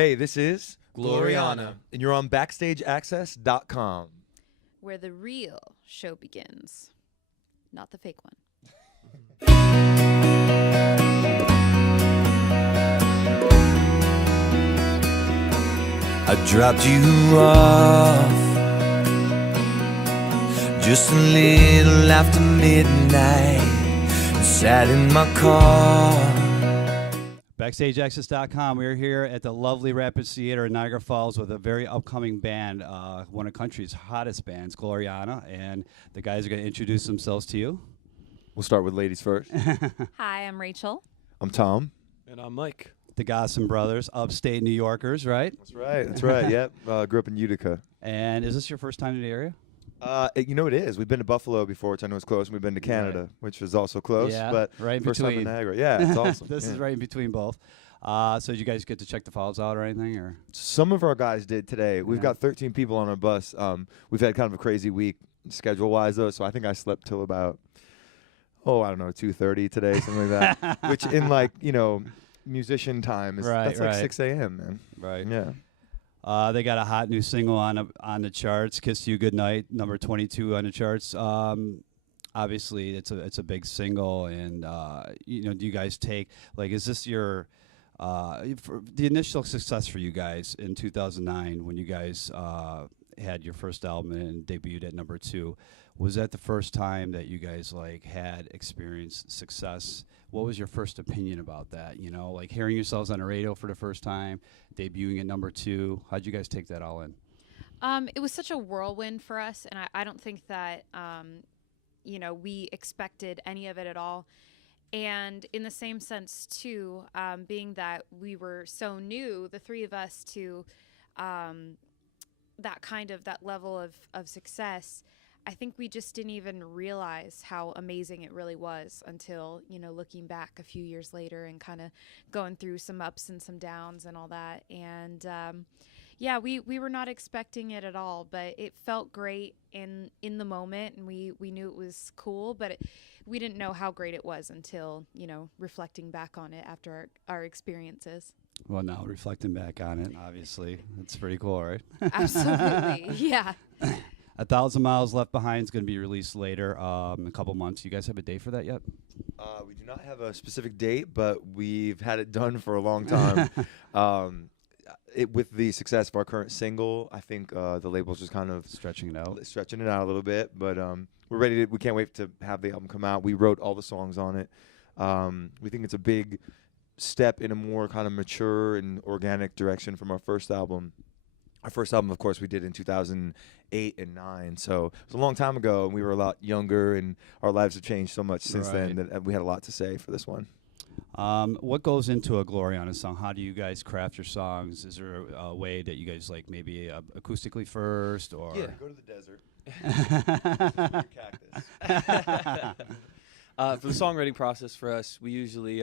Hey, this is Gloriana. and you're on BackstageAxxess.com. Where the real show begins, not the fake one. I dropped you off just a little after midnight and sat in my car. BackstageAxxess.com. We're here at the lovely Rapids Theater in Niagara Falls with a very upcoming band, one of country's hottest bands, Gloriana, and the guys are going to introduce themselves to you. We'll start with ladies first. Hi, I'm Rachel. I'm Tom. And I'm Mike. The Gossam Brothers, upstate New Yorkers, right? That's right. That's right. Yep. Grew up in Utica. And is this your first time in the area? You know it is. We've been to Buffalo before, which I know is close, and we've been to Canada, which is also close. Yeah, but right in first time in between. Niagara. Yeah, it's awesome. This is right in between both. So did you guys get to check the falls out or anything? Or Some of our guys did today. We've got 13 people on our bus. We've had kind of a crazy week schedule-wise, though, so I think I slept till about, I don't know, 2:30 today, something like that, which in, musician time is Right, that's like 6 a.m., man. right. Yeah. They got a hot new single on the charts, "Kiss You Goodnight," number 22 on the charts. Obviously, it's a big single, and do you guys take is this your for the initial success for you guys in 2009 when you guys had your first album and debuted at number 2? Was that the first time that you guys had experienced success? What was your first opinion about that? Hearing yourselves on the radio for the first time, debuting at number 2. How'd you guys take that all in? It was such a whirlwind for us, and I don't think that we expected any of it at all. And in the same sense, too, being that we were so new, the three of us, to that level of success, I think we just didn't even realize how amazing it really was until, looking back a few years later and kind of going through some ups and some downs and all that. And we were not expecting it at all, but it felt great in the moment, and we knew it was cool, but we didn't know how great it was until, reflecting back on it after our experiences. Well, now reflecting back on it, obviously, it's pretty cool, right? Absolutely, yeah. 1,000 Miles Left Behind is going to be released later in a couple months. You guys have a date for that yet? We do not have a specific date, but we've had it done for a long time. With the success of our current single, I think the label's just kind of stretching it out a little bit. But we're ready we can't wait to have the album come out. We wrote all the songs on it. We think it's a big step in a more kind of mature and organic direction from our first album. Our first album, of course, we did in 2008 and 2009, so it was a long time ago, and we were a lot younger, and our lives have changed so much since then that we had a lot to say for this one. What goes into a Gloriana song? How do you guys craft your songs? Is there a way that you guys maybe acoustically first, or go to the desert? Cactus. For the songwriting process for us, we usually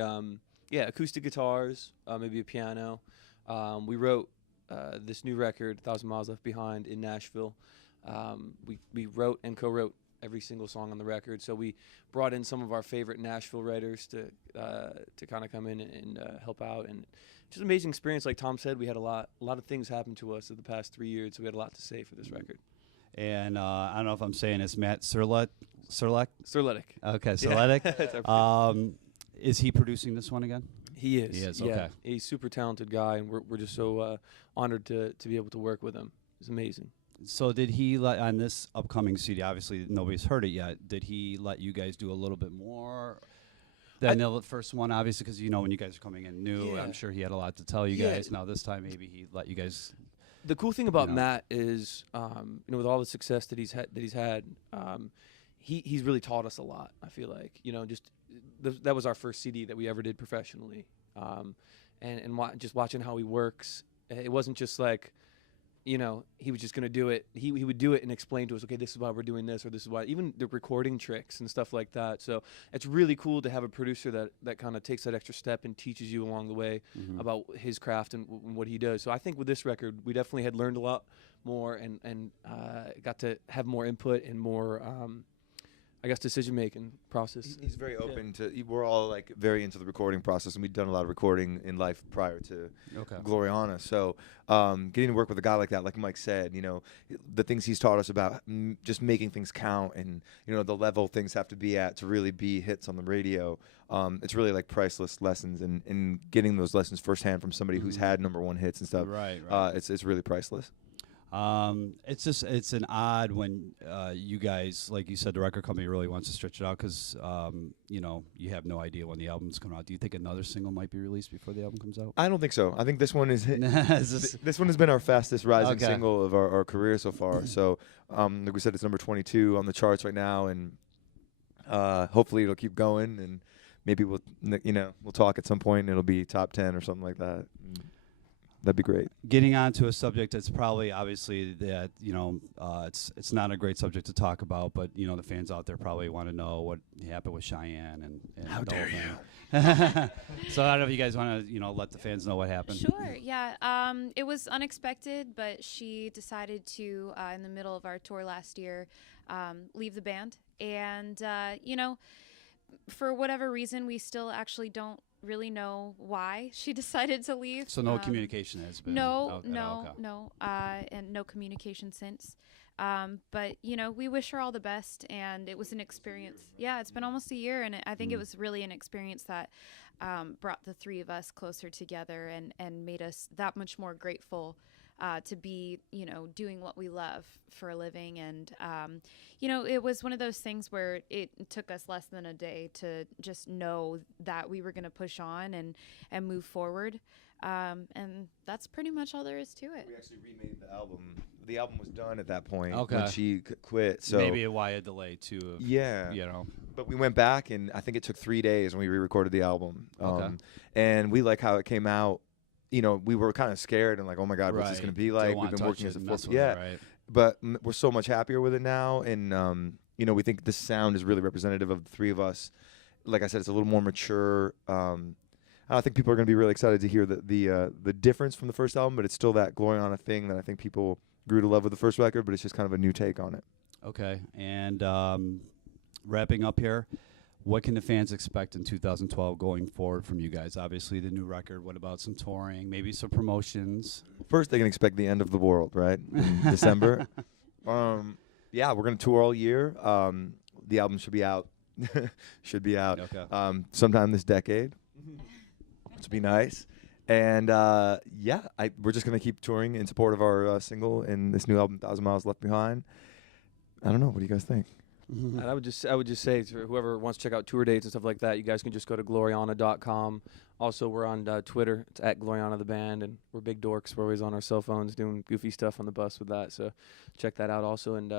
acoustic guitars, maybe a piano. We wrote this new record, 1,000 Miles Left Behind, in Nashville. We wrote and co-wrote every single song on the record, so we brought in some of our favorite Nashville writers to kind of come in and help out, and just an amazing experience. Like Tom said, we had a lot of things happen to us in the past 3 years, so we had a lot to say for this record. And I don't know if I'm saying this, Matt Serletic? Okay, Serletic. Yeah. Is he producing this one again? He is. He is, yeah. okay. He's a super talented guy, and we're just so honored to be able to work with him. It's amazing. So did he let, on this upcoming CD, obviously nobody's heard it yet, did he let you guys do a little bit more than the first one, obviously, because, when you guys are coming in new, I'm sure he had a lot to tell you guys. Now this time maybe he let you guys... The cool thing about Matt is, with all the success that he's had, he's really taught us a lot, I feel like. That was our first CD that we ever did professionally. And just watching how he works, it wasn't just like, he was just going to do it. He would do it and explain to us, okay, this is why we're doing this, or this is why, even the recording tricks and stuff like that. So it's really cool to have a producer that kind of takes that extra step and teaches you along the way about his craft and what he does. So I think with this record, we definitely had learned a lot more and got to have more input and more, I guess, decision making process. He's very open to. We're all like very into the recording process, and we've done a lot of recording in life prior to Gloriana. So getting to work with a guy like that, like Mike said, you know, the things he's taught us about just making things count, and you know the level things have to be at to really be hits on the radio. It's really like priceless lessons, and getting those lessons firsthand from somebody who's had #1 hits and stuff. Right. It's really priceless. It's an odd when you guys, like you said, the record company really wants to stretch it out because you know, you have no idea when the album's coming out. Do you think another single might be released before the album comes out? I don't think so. I think this one is this one has been our fastest rising single of our career so far. So like we said, it's number 22 on the charts right now, and hopefully it'll keep going, and maybe we'll talk at some point and it'll be top 10 or something like that. That'd be great. Getting on to a subject that's probably obviously that, you know, it's not a great subject to talk about, but, you know, the fans out there probably want to know what happened with Cheyenne and how dare you. So I don't know if you guys want to, you know, let the fans know what happened. Sure, yeah. It was unexpected, but she decided to, in the middle of our tour last year, leave the band. And, you know, for whatever reason, we still actually don't really know why she decided to leave. So no communication has been. No, and no communication since. But you know, we wish her all the best, and it was an experience. Yeah, it's been almost a year, and I think it was really an experience that brought the three of us closer together and made us that much more grateful to be, you know, doing what we love for a living. And, you know, it was one of those things where it took us less than a day to just know that we were going to push on and move forward. And that's pretty much all there is to it. We actually remade the album. The album was done at that point Okay. when she quit. So maybe why a delay too. Yeah. You know. But we went back, and I think it took 3 days when we re-recorded the album. Okay. And we like how it came out. You know, we were kind of scared and like, oh my God, what's this going to be like? We've been working as a force. Yeah. Right. But we're so much happier with it now. And, you know, we think this sound is really representative of the three of us. Like I said, it's a little more mature. I think people are going to be really excited to hear the difference from the first album, but it's still that Gloriana thing that I think people grew to love with the first record, but it's just kind of a new take on it. Okay. And wrapping up here, what can the fans expect in 2012 going forward from you guys? Obviously, the new record. What about some touring? Maybe some promotions? First, they can expect the end of the world, right? In December. Yeah, we're going to tour all year. The album should be out. Okay. Sometime this decade. Which would be nice. And, yeah, we're just going to keep touring in support of our single and this new album, 1,000 Miles Left Behind. I don't know. What do you guys think? And I would just say to whoever wants to check out tour dates and stuff like that, you guys can just go to Gloriana.com. Also, we're on Twitter. It's at Gloriana the Band, and we're big dorks. We're always on our cell phones doing goofy stuff on the bus with that. So check that out also. And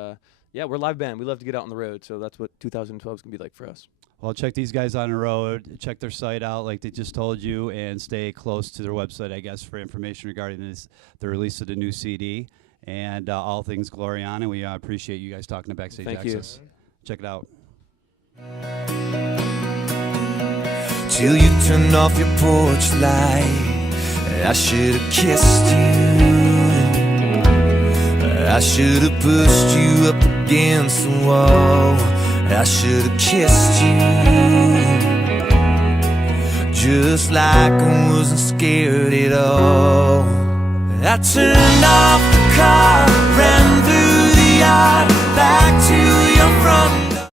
yeah, we're a live band. We love to get out on the road. So that's what 2012 is gonna be like for us. Well, check these guys on the road. Check their site out, like they just told you, and stay close to their website, I guess, for information regarding the release of the new CD and all things Gloriana. We appreciate you guys talking to Backstage Access. Check it out. Till you turned off your porch light, I should have kissed you. I should have pushed you up against the wall. I should have kissed you. Just like I wasn't scared at all. I turned off the car.